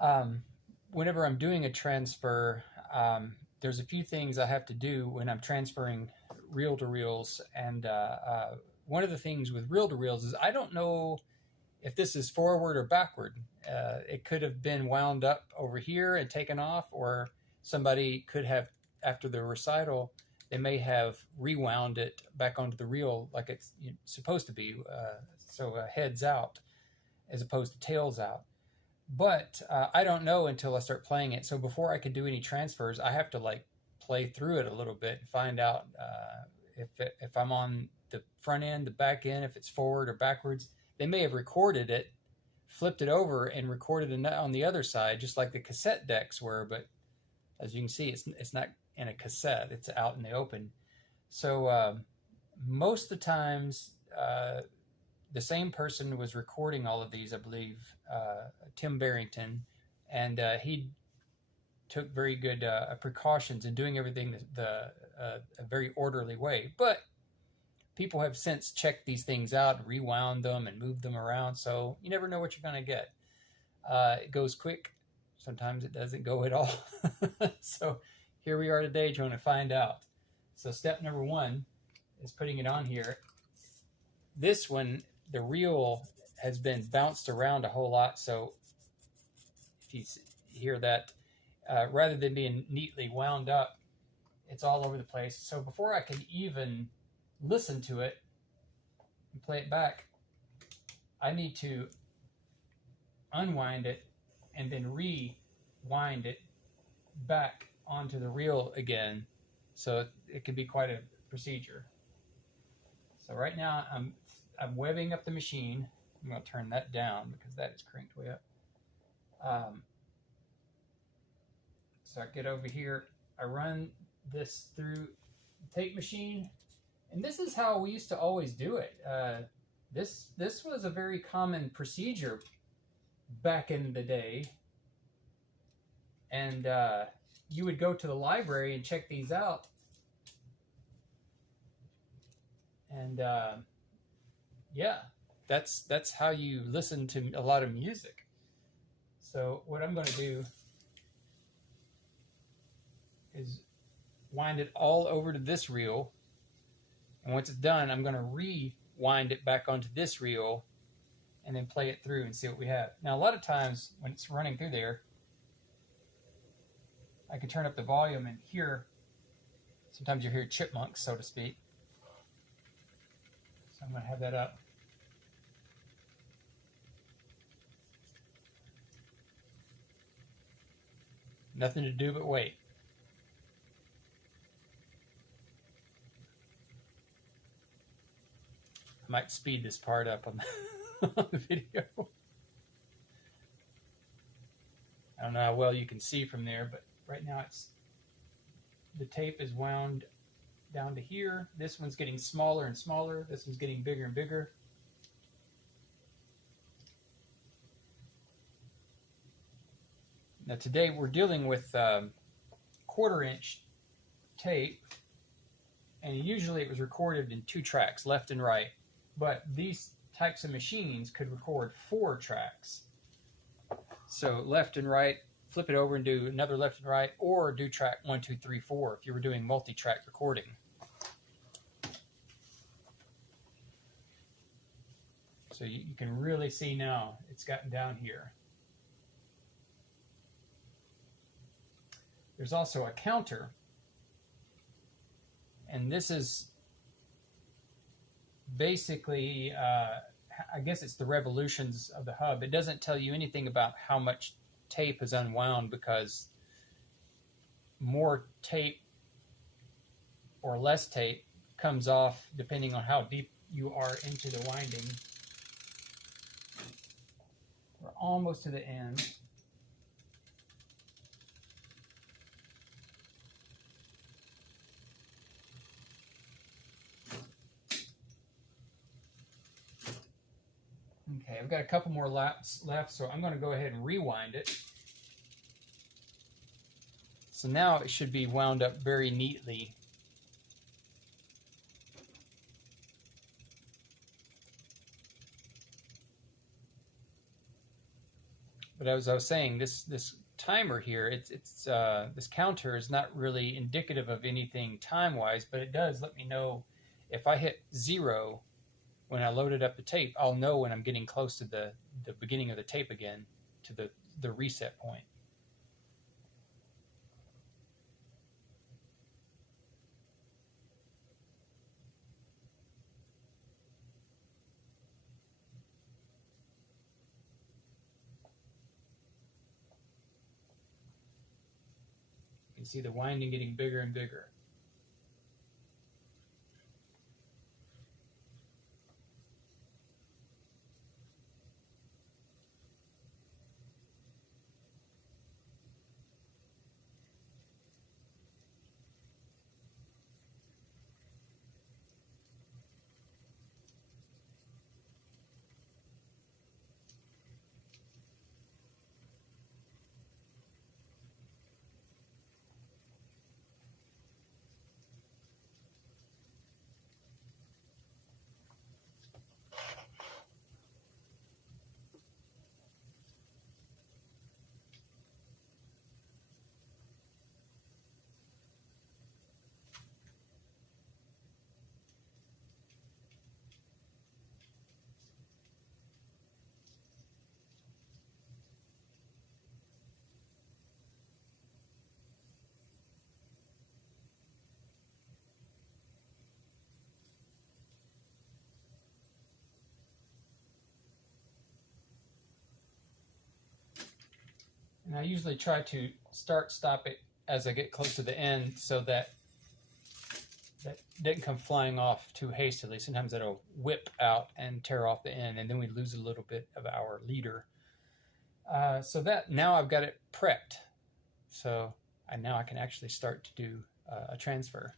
Um, Whenever I'm doing a transfer, there's a few things I have to do when I'm transferring reel to reels. And one of the things with reel to reels is I don't know if this is forward or backward. It could have been wound up over here and taken off, or somebody could have, after the recital, they may have rewound it back onto the reel like it's supposed to be, so heads out as opposed to tails out. But I don't know until I start playing it. So before I can do any transfers, I have to like play through it a little bit and find out if I'm on the front end, the back end, if it's forward or backwards. They may have recorded it, flipped it over, and recorded it on the other side, just like the cassette decks were. But as you can see, it's not in a cassette; it's out in the open. So most of the times, the same person was recording all of these, I believe, Tim Barrington, and he took very good precautions in doing everything a very orderly way. But people have since checked these things out and rewound them and moved them around, so you never know what you're going to get. It goes quick. Sometimes it doesn't go at all. So here we are today trying to find out. So step number one is putting it on here. This one, the reel has been bounced around a whole lot, so if you hear that, rather than being neatly wound up, it's all over the place. So before I can even listen to it and play it back, I need to unwind it and then rewind it back onto the reel again. So it can be quite a procedure. So right now I'm webbing up the machine. I'm going to turn that down because that is cranked way up. So I get over here, I run this through the tape machine, and this is how we used to always do it. This was a very common procedure back in the day, and you would go to the library and check these out, and yeah, that's how you listen to a lot of music. So what I'm going to do is wind it all over to this reel, and once it's done, I'm going to rewind it back onto this reel and then play it through and see what we have. Now, a lot of times when it's running through there, I can turn up the volume and hear, sometimes you hear chipmunks, so to speak. So I'm going to have that up. Nothing to do but wait. I might speed this part up on on the video. I don't know how well you can see from there, but right now the tape is wound down to here. This one's getting smaller and smaller. This one's getting bigger and bigger. Now today we're dealing with 1/4-inch tape, and usually it was recorded in 2 tracks, left and right. But these types of machines could record 4 tracks. So left and right, flip it over and do another left and right, or do track 1, 2, 3, 4 if you were doing multi-track recording. So you can really see now it's gotten down here. There's also a counter, and this is basically, I guess it's the revolutions of the hub. It doesn't tell you anything about how much tape is unwound, because more tape or less tape comes off depending on how deep you are into the winding. We're almost to the end. Okay, I've got a couple more laps left, so I'm going to go ahead and rewind it. So now it should be wound up very neatly. But as I was saying, this timer here, it's this counter is not really indicative of anything time wise, but it does let me know if I hit 0 when I loaded up the tape. I'll know when I'm getting close to the beginning of the tape again, to the reset point. You can see the winding getting bigger and bigger. And I usually try to stop it as I get close to the end so that didn't come flying off too hastily. Sometimes it'll whip out and tear off the end, and then we lose a little bit of our leader. So that now I've got it prepped. So now I can actually start to do a transfer.